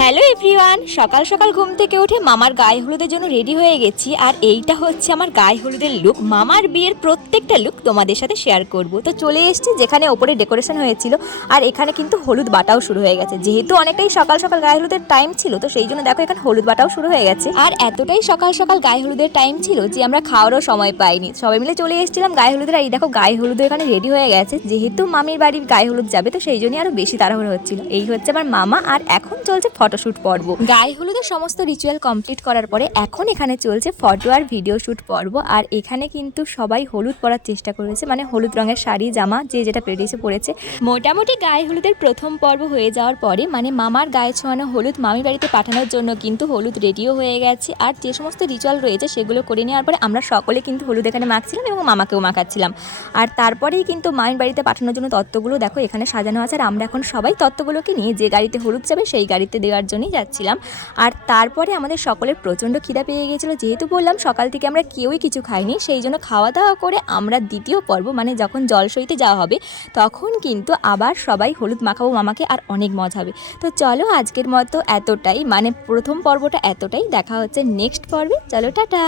Hello everyone, সকাল সকাল ঘুম থেকে উঠে মামার গায়ে হলুদের জন্য রেডি হয়ে গেছি আর এইটা হচ্ছে আমার গায়ে হলুদের লুক। মামার বিয়ের প্রত্যেকটা লুক তোমাদের সাথে শেয়ার করব। তো চলে এসেছি যেখানে ওপরে ডেকোরেশন হয়েছিল আর এখানে কিন্তু হলুদ বাটাও শুরু হয়ে গেছে। যেহেতু অনেকটাই সকাল সকাল গায়ে হলুদের টাইম ছিল, তো সেই জন্য দেখো এখানে হলুদ বাটাও শুরু হয়ে গেছে। আর এতটাই সকাল সকাল গায়ে হলুদের টাইম ছিল যে আমরা খাওয়ারও সময় পাইনি। সবাই মিলে চলে এসেছিলাম গায়ে হলুদের আর এই দেখো গায়ে হলুদ এখানে রেডি হয়ে গেছে। যেহেতু মামির বাড়ির গায়ে হলুদ যাবে, তো সেই জন্যই আরও বেশি তাড়াহুড়ো হচ্ছিল। এই হচ্ছে আমার মামা আর এখন চলছে ফটোশুট পর্ব। গায়ে হলুদের সমস্ত রিচুয়াল কমপ্লিট করার পরে এখন এখানে চলছে ফটো আর ভিডিও শ্যুট পর্ব। আর এখানে কিন্তু সবাই হলুদ পরার চেষ্টা করেছে মানে হলুদ রঙের শাড়ি, জামা, যে যেটা পেরিয়েছে পড়েছে মোটামুটি গায়ে হলুদের প্রথম পর্ব হয়ে যাওয়ার পরে মানে মামার গায়ে ছোঁয়ানো হলুদ মামি বাড়িতে পাঠানোর জন্য কিন্তু হলুদ রেডিও হয়ে গেছে। আর যে সমস্ত রিচুয়াল রয়েছে সেগুলো করে নেওয়ার পরে আমরা সকলে কিন্তু হলুদ এখানে মাখছিলাম এবং মামাকেও মাখাচ্ছিলাম। আর তারপরেই কিন্তু মামির বাড়িতে পাঠানোর জন্য তত্ত্বগুলো দেখো এখানে সাজানো আছে। আর আমরা এখন সবাই তত্ত্বগুলোকে নিয়ে যে গাড়িতে হলুদ যাবে সেই গাড়িতে দেওয়ার জন্যই যাচ্ছিলাম। আর তারপরে আমাদের সকলের প্রচণ্ড খিদা পেয়ে গিয়েছিল যেহেতু বললাম, সকাল থেকে আমরা কেউই কিছু খাইনি, সেই জন্য খাওয়া দাওয়া করে আমরা দ্বিতীয় পর্ব মানে যখন জল সইতে যাওয়া হবে, তখন কিন্তু আবার সবাই হলুদ মাখাবো মামাকে আর অনেক মজা হবে। তো চলো আজকের মতো এতটাই মানে প্রথম পর্বটা এতটাই। দেখা হচ্ছে নেক্সট পর্বে। চলো, টাটা!